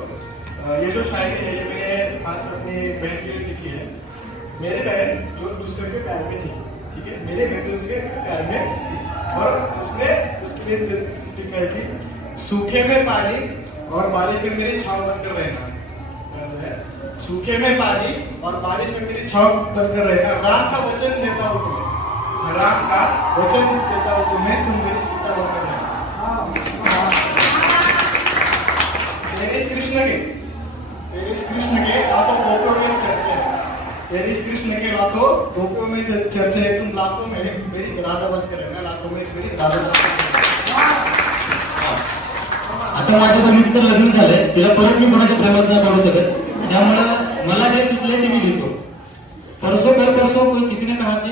को। ये जो शायरी है ये मैंने खास अपनी बहन के लिए लिखी है। मेरी बहन जो दूसरे के प्यार में थी, ठीक है, मेरी बहन उसके प्यार में थी, और उसने उसके लिए लिखा है कि सूखे में पानी और बारिश में मेरी छाव बनकर रहना। सूखे में पानी और बारिश में मेरी छाव बनकर रहना। राम का वचन देता हूँ तुम्हें, राम का वचन देता हूँ तुम्हें, तुम मेरी सीता बनकर रहना। तेरे इस कृष्ण के लाखों गोपियों में चर्चा है, तेरे इस कृष्ण के लाखों गोपियों में चर्चा है, तुम लाखों में मेरी राधा बनकर रहना, लाखों में मेरी राधा बनकर रहना। आता माझ्या बहिणीचं तर लग्न झालंय, तिला परत मी कोणाच्या प्रेमात नाही पडू शकत, त्यामुळे मला जे सुचलंय ते मी लिहितो। परसों कोई किसी ने कहा कि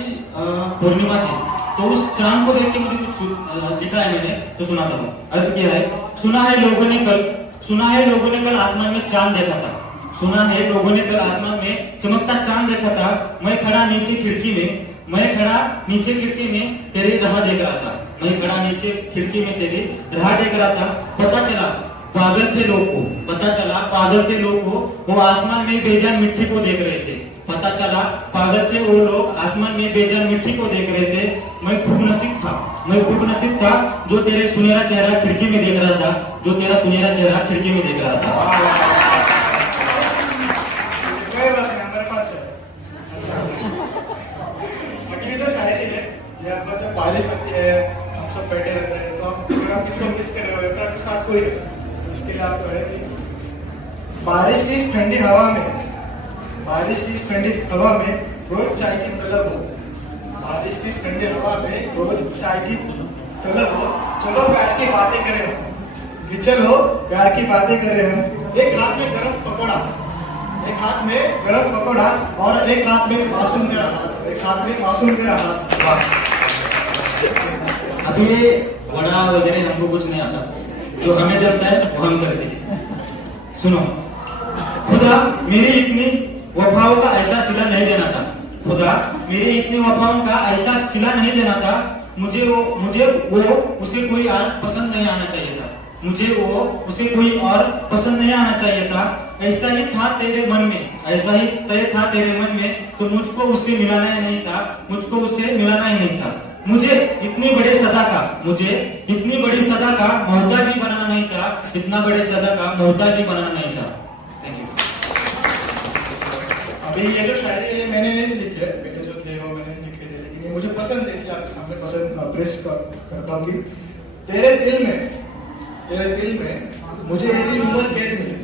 पूर्णिमा थी, तो उस चांद को देख के मुझे कुछ लिखा है मैंने, तो सुनाता हूँ। अर्ज किया है, सुना है लोगों ने कल आसमान में चांद देखा था, सुना है लोगों ने कल आसमान में चमकता चांद देखा था। मैं खड़ा नीचे खिड़की में तेरी राह देख रहा था, मैं खड़ा नीचे खिड़की में तेरी राह देख रहा था। पता चला पागल थे लोग वो आसमान में बेजान मिट्टी को देख रहे थे। पता चला पागल थे वो लोग आसमान में बेजान मिट्टी को देख रहे थे। मैं खूब नसीब था जो तेरे सुनहरा चेहरा खिड़की में देख रहा था, जो तेरा सुनहरा चेहरा खिड़की में देख रहा था। जब बारिश होती है, हम सब बैठे रहते हैं, तो हम किसको मिस कर रहे हो, आपके साथ कोई है, उसके लिए आपको है कि बारिश की इस ठंडी हवा में रोज चाय की तलब हो, बारिश की इस ठंडी हवा में रोज चाय की तलब हो। चलो प्यार की बातें करें हम, चलो प्यार की बातें करें हम। एक हाथ में गरम पकौड़ा और एक हाथ में मासूम तेरा हाथ। अभी ये वड़ा वगैरह हमको कुछ नहीं आता, जो हमें जलता है वो हम करते हैं। सुनो, खुदा मेरी इतनी वफाओं का ऐसा सिला नहीं देना था, खुदा मेरी इतनी वफाओं का ऐसा सिला नहीं देना था। मुझे वो उसे कोई और पसंद नहीं आना चाहिए था, मुझे वो उसे कोई और पसंद नहीं आना चाहिए था। ऐसा ही था तेरे मन में, तो मुझको उससे मिलाना ही नहीं था। मुझे इतनी बड़ी सजा का मोहताजी बनाना नहीं था, इतना बड़े सजा का मोहताजी बनाना नहीं था। Thank you. अभी ये जो शायरी है मैंने नहीं लिखी है, मेरे जो थे वो मैंने लिखे थे, लेकिन ये मुझे पसंद है इसलिए आपके सामने पसंद पेश करता हूँ कि तेरे दिल में मुझे ऐसी उम्र कैद मिले,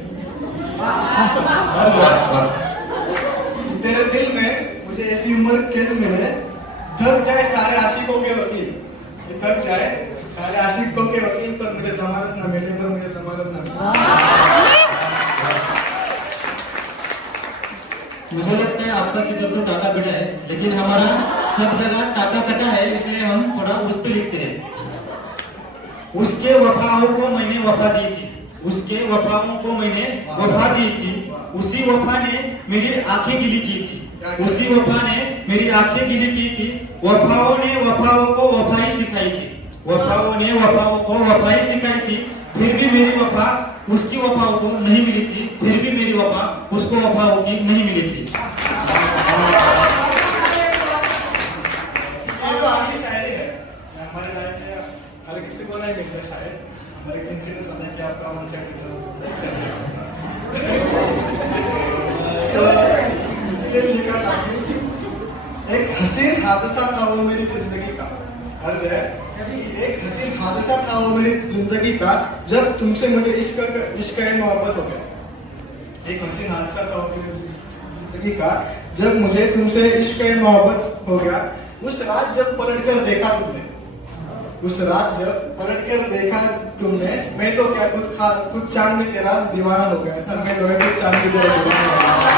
तेरे दिल में मुझे ऐसी उम्र कैद मिले, थक जाए सारे आशिकों के वकील, पर मुझे जमानत ना मिले, मुझे लगता है आपका किधर तो टाका कटा है, लेकिन हमारा सब जगह टाका कटा है, इसलिए हम थोड़ा उस पे लिखते हैं। उसके वफाओं को मैंने वफा दी थी, उसी वफा ने मेरी आंखें गिली की थी, वफाओं ने वफाओं को वफाई सिखाई थी, फिर भी मेरी वफा उसकी वफाओं को नहीं मिली थी, उसको वफाओं की नहीं मिली थी। आगे शायरी है, हमारे लाइफ में हर किसी को नहीं मिलता शायद, हमारे इंसिडेंट होता है कि आपका वन साइड इसलिए लिखा था कि एक हसीन हादसा था वो मेरी जिंदगी का। अर्ज है, एक हसीन हादसा था वो मेरी जिंदगी का, जब तुमसे मुझे इश्क मोहब्बत हो गया। एक हसीन हादसा था वो मेरी जिंदगी का, जब मुझे तुमसे इश्क मोहब्बत हो गया। उस रात जब पलट कर देखा तुमने, मैं तो क्या खुद चांद में तेरा दीवाना हो गया था, मैं तो खुद चांद में तेरा दीवाना हो गया।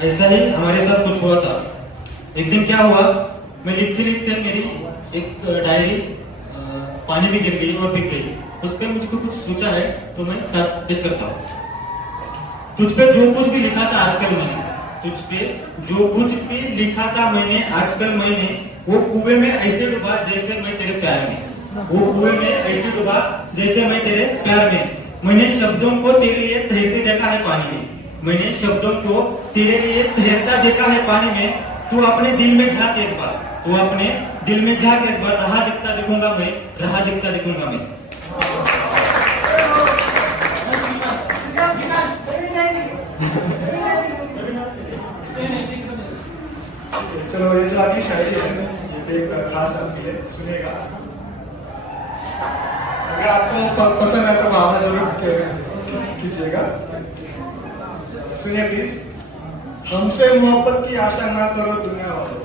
ऐसा ही हमारे साथ कुछ हुआ था। एक दिन क्या हुआ, मैं लिखते लिखते मेरी एक डायरी पानी में गिर गई और बिक गई। उस पर मुझको कुछ सोचा है तो मैं साथ पेश करता हूँ। तुझ पे जो कुछ भी लिखा था आजकल मैंने, तुझ पे जो कुछ भी लिखा था मैंने आजकल मैंने, वो कुएं में ऐसे डूबा जैसे मैं तेरे प्यार में, वो कुएं में ऐसे डूबा जैसे मैं तेरे प्यार में। मैंने शब्दों को तेरे लिए तैरते देखा है पानी में, मैंने शब्दों को तेरे लिए तैरता देखा है पानी में। तू अपने दिल में झांक एक बार, तू अपने दिल में झांक एक बार, राह दिखता दिखूंगा मैं, राह दिखता दिखूंगा मैं। चलो ये जो आपकी शायरी है ये भी एक खास आपके लिए सुनेगा। अगर आपको पसंद है तो आवाज जरूर कीजिएगा। सुनिए प्लीज। हमसे मोहब्बत की आशा ना करो दुनिया वालों,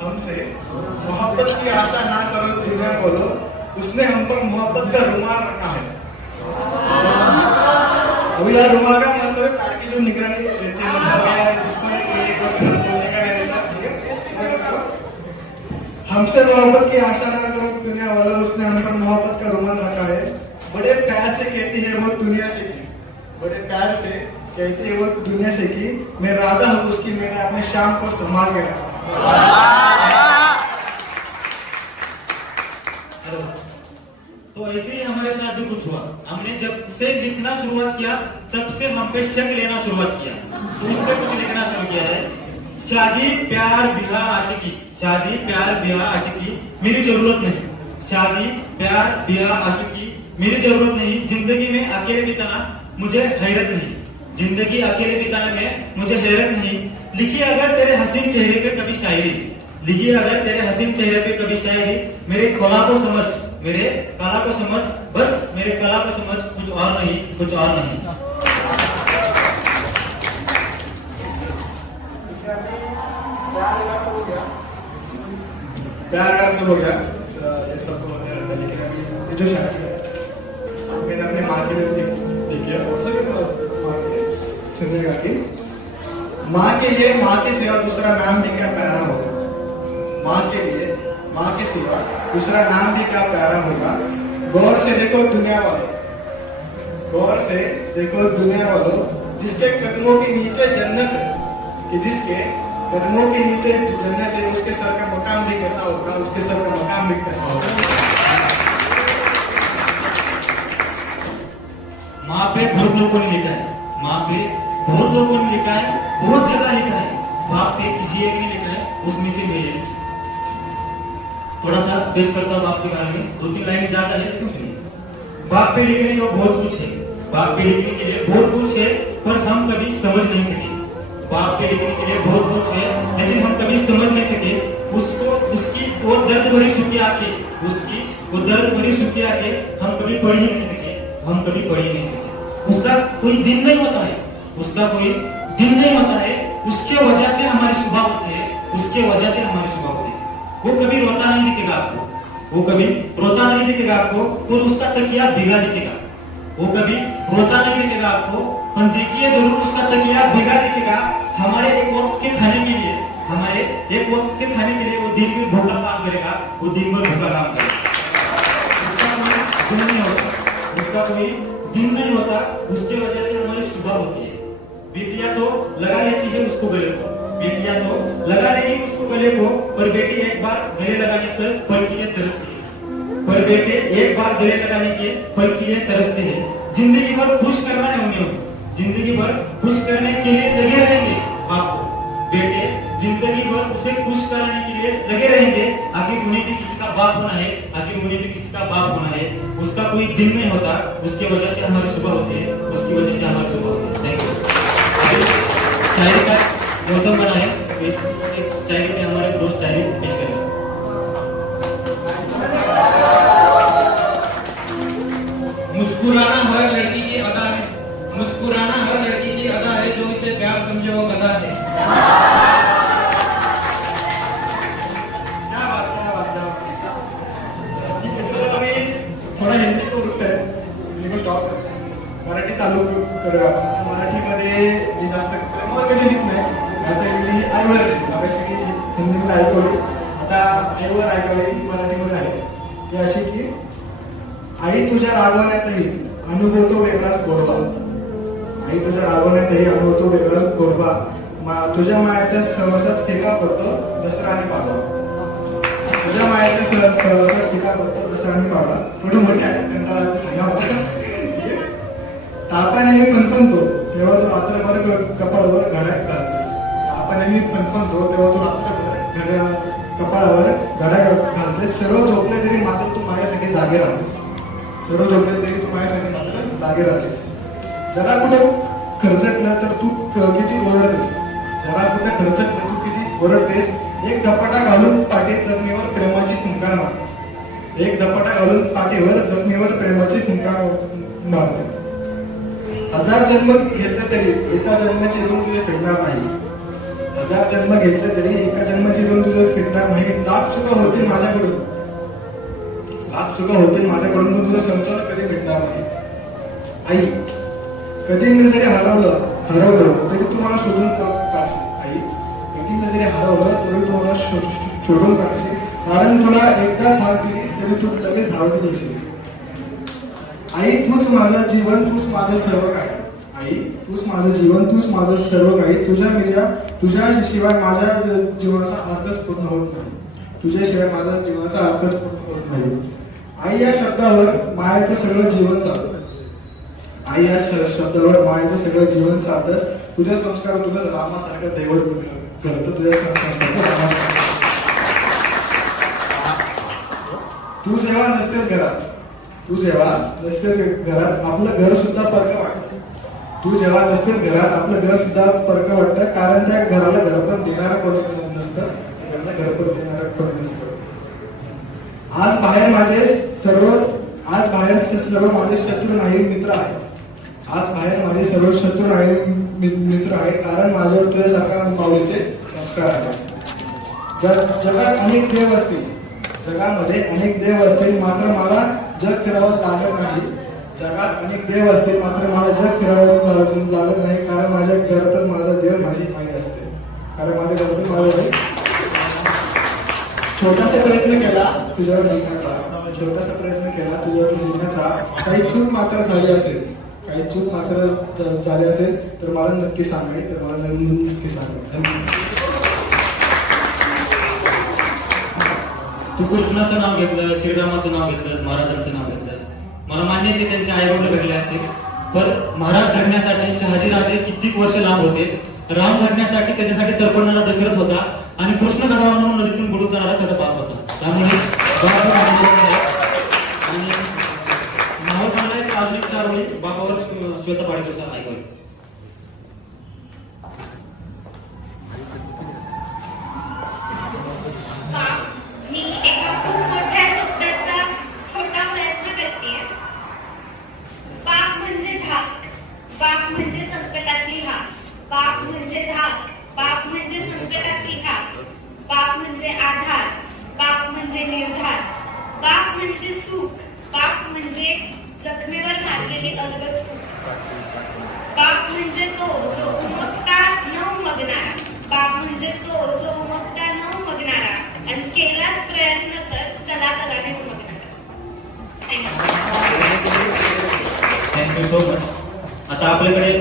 हमसे मोहब्बत की आशा ना करो दुनिया वालों, उसने हम पर मोहब्बत का रुमाल रखा है। अभी यार रुमाल का मतलब पैर की जो निगरानी रहती है जिसको बोलने का है ऐसा, ठीक है। हमसे मोहब्बत की आशा ना करो दुनिया वालों, उसने हम पर मोहब्बत का रुमाल रखा है। बड़े प्यार से कहती है वो दुनिया से की, बड़े प्यार से कहती है वो दुनिया से की, मैं राधा हूँ उसकी, मैंने अपने शाम को संभाल के रखा। तो ऐसे ही हमारे साथ भी कुछ हुआ। हमने जब से लिखना शुरुआत किया तब से हम पे शक लेना शुरुआत किया, तो उस पर कुछ लिखना शुरू किया है। शादी प्यार ब्याह आशिकी, शादी प्यार ब्याह आशिकी मेरी जरूरत नहीं, शादी प्यार ब्याह आशिकी मेरी जरूरत नहीं। जिंदगी में अकेले बिताना मुझे हैरत नहीं, जिंदगी अकेले बिताने में मुझे हैरत नहीं। लिखी अगर तेरे हसीन चेहरे पे कभी शायरी, लिखी अगर तेरे हसीन चेहरे पे कभी शायरी, मेरे कला को समझ, मेरे कला को समझ, बस मेरे कला को समझ, कुछ और नहीं, कुछ और नहीं। प्यार सब हो गया, ये सब तो होता रहता है, लेकिन अभी ये जो शायरी है मैंने अपने माँ के लिए देखी है। सुनिएगा कि माँ के लिए माँ के सिवा दूसरा नाम भी क्या प्यारा होगा, माँ के लिए माँ के सिवा दूसरा नाम भी क्या प्यारा होगा। गौर से देखो दुनिया वालों, गौर से देखो दुनिया वालों, जिसके कदमों के नीचे जन्नत है, कि जिसके कदमों के नीचे जन्नत है, उसके सर का मकाम भी कैसा होगा, उसके सर का मकाम भी कैसा होगा। माँ पे बहुत लोगों ने लिखा है, माँ पे बहुत लोगों ने लिखा है, बहुत जगह लिखा है। बाप पे किसी एक ने लिखा है, उसमें से मेरे। थोड़ा सा पेश करता हूँ बाप के बारे में, 2-3 लाइन ज्यादा है कुछ नहीं। बाप पे लिखने को बहुत कुछ है, बाप पे लिखने के लिए बहुत कुछ है, पर हम कभी समझ नहीं सके। बाप पे लिखने के लिए बहुत कुछ है, लेकिन हम कभी समझ नहीं सके उसको, उसकी वो दर्द भरी सूखी आंखें, उसकी वो दर्द भरी सूखी आंखें हम कभी पढ़ ही नहीं सके, हम कभी पढ़ ही नहीं सके। उसका कोई दिन नहीं होता है, उसका कोई दिन नहीं होता है, उसके वजह से हमारी सुबह होती है, उसके वजह से हमारी सुबह होती है। वो कभी रोता नहीं दिखेगा आपको, वो कभी रोता नहीं दिखेगा आपको, और उसका तकिया भीगा दिखेगा। वो कभी रोता नहीं दिखेगा आपको, पर देखिए जरूर उसका तकिया भीगा दिखेगा। हमारे एक वक्त के खाने के लिए, हमारे एक वक्त के खाने के लिए वो दिन में भूखा काम करेगा, वो दिन भर भूखा काम करेगा। उसका कोई दिन नहीं होता, उसका कोई दिन नहीं होता, उसके वजह से हमारी सुबह होती है। बेटियां तो लगा लेती है उसको गले को, बेटियां तो लगा लेगी उसको गले को, पर बेटी एक बार गले लगाने पर पल के लिए तरसती है, पर बेटे एक बार गले लगाने के पल के लिए तरसते हैं। जिंदगी भर खुश करना है उन्हें, जिंदगी भर खुश करने के लिए लगे रहेंगे आपको बेटे, जिंदगी भर उसे खुश कराने के लिए लगे रहेंगे। आखिर उन्हें भी किसी का बाप होना है, आखिर उन्हें भी किसी का बाप होना है। उसका कोई दिन नहीं होता, उसके वजह से हमारी सुबह होती है, उसकी वजह से हमारी सुबह होती है। Thank you. शायरी का मौसम बना है, तो इस शायरी पे हमारे दोस्त शायरी पेश करेंगे। मुस्कुराना हर लड़की की अदा है, मुस्कुराना हर लड़की की अदा है, जो इसे प्यार समझे वो गधा है। क्या बात, क्या बात, क्या बात। ठीक है, चलो अभी थोडा हिंदी तो रुकत आहे, हिंदी को स्टॉप कर, मराठी चालू करूया आपण। मराठीमध्ये मी जास्त प्रेमावर कधी लिहित नाही, आता मी आईवर अपेक्षा हिंदीमध्ये ऐकवली, आता आईवर ऐकवली मराठीमध्ये आहे. ती अशी की आई तुझ्या रागवण्यातही अनुभवतो वेगळाच गोडवा. आई तुझ्या रागवण्यातही अनुभवतो वेगळाच गोडवा. तुझ्या मायाच्या सहवासात फिका पडतो दसरा आणि पाडवा. तुझ्या मायाच्या सहवासात फिका पडतो दसरा आणि पाडवा. थोडी मोठी आहे कंटाळा सांगा मला. तापाने मी फणफणतो तेव्हा तू रात्रभर कपाळावर घड्या घालतेस. तापाने मी फणफणतो तेव्हा तू रात्रभर कपाळावर घड्या घालतेस. सर्व झोपले तरी मात्र तू माझ्यासाठी जागे राहतेस. सर्व झोपले तरी तू माझ्यासाठी मात्र जागे राहतेस. जरा कुठं खर्चटलं तर तू किती ओरडतेस. जरा कुठे खर्चटलं तू किती ओरडतेस. एक धपाटा घालून पाठीत जखमीवर प्रेमाची फुंकार मारते. एक धपाटा घालून पाठीवर जखमीवर प्रेमाची फुंकार मारते. हजार जन्म घेतले तरी एका जन्माची ऋण तुझे फिरणार नाही. हजार जन्म घेतले तरी एका जन्माची ऋण तुझे फिरणार नाही. लाख चुका होतील माझ्याकडून, लाख चुका होतील माझ्याकडून, पण तुझं समजून कधी भेटणार नाही. आई कधी मी जरी हरवलं तरी तू मला शोधून काढशील. आई कधी मी जरी हरवलं तरी तू मला शोधून काढशील. कारण तुला एकदाच हाक दिली तरी तू लगेच धावत येशील. आई तूच माझं जीवन, तूच माझं सर्व काही. आई तूच माझं जीवन, तूच माझं सर्व काही. तुझ्याशिवाय माझ्या जीवनाचा अर्थच पूर्ण होत नाही. तुझ्याशिवाय माझ्या जीवनाचा अर्थच पूर्ण होत नाही. आई या शब्दावर मायाचं सगळं जीवन चालतं. आई या शब्दावर मायाचं सगळं जीवन चालतं. तुझ्या संस्कार तुला रामासारखं दैवत करतं. तुझ्या संस्कार तू जेव्हा नसतेस घरात, तू जेव्हा नसतेस घरात आपलं घर सुद्धा परक वाटतं. तू जेव्हा नसतेस घरात आपलं घर सुद्धा परक वाटतं. कारण त्या घराला घरपण देणारं कोणी नसतं. त्या घराला घरपण देणारं कोणी नसतं. आज बाहेर सर्व माझे शत्रू नाही मित्र आहेत. आज बाहेर माझे सर्व शत्रू नाही मित्र आहे. कारण माझ्यावर तुझ्यासारख्या माऊलीचे संस्कार आहेत. जगात अनेक देव असतील, जगामध्ये अनेक देव असतील, मात्र मला जग फिरावं लागत नाही. जगात अनेक देव असतील मात्र मला जग फिरावं लागत नाही. कारण माझ्या घरातच माझा देव माझी आई असते. कारण माझ्या घरातच माझा देव. छोटासा प्रयत्न केला तुझ्यावर लिहिण्याचा, छोटासा प्रयत्न केला तुझ्यावर लिहिण्याचा. काही चूक मात्र झाली असेल, काही चूक मात्र झाली असेल तर मला नक्की सांगाय, तर मला नक्की सांगा. तू कृष्णाचं नाव घेतलं, श्रीरामाचं नाव घेतलंस, महाराजांचं नाव घेतलंस. मला मान्य आहे ते त्यांचे आई वडील भेटले असते, पण महाराज घडण्यासाठी शहाजीराजे कित्येक वर्ष लांब होते. राम घडण्यासाठी त्याच्यासाठी तर्पणाला दशरथ होता आणि कृष्ण घडावा म्हणून नदीतून बुडून जाणारा त्याचा बाप होता. त्यामुळे आणि नाव काढलाय अजून 4 वेळी बापावर श्वेता पाडीचा ऐकवलं. मी एका खूप मोठ्या शब्दाचा छोटा प्रयत्न करते. बाप म्हणजे धाक, बाप म्हणजे संकटातली हाक. बाप म्हणजे धाक, बाप म्हणजे संकटातली हाक. बाप म्हणजे आधार, बाप म्हणजे निर्धार. बाप म्हणजे सुख, बाप म्हणजे जखमेवर मारलेली अलगद फूक. बाप म्हणजे तो जो उमगता न उमगणारा. बाप म्हणजे तो जो उमगता न उमगणारा आणि केलाच प्रयत्न तर चला तलाने उमगणारा. Thank you so much. आता आपल्याकडे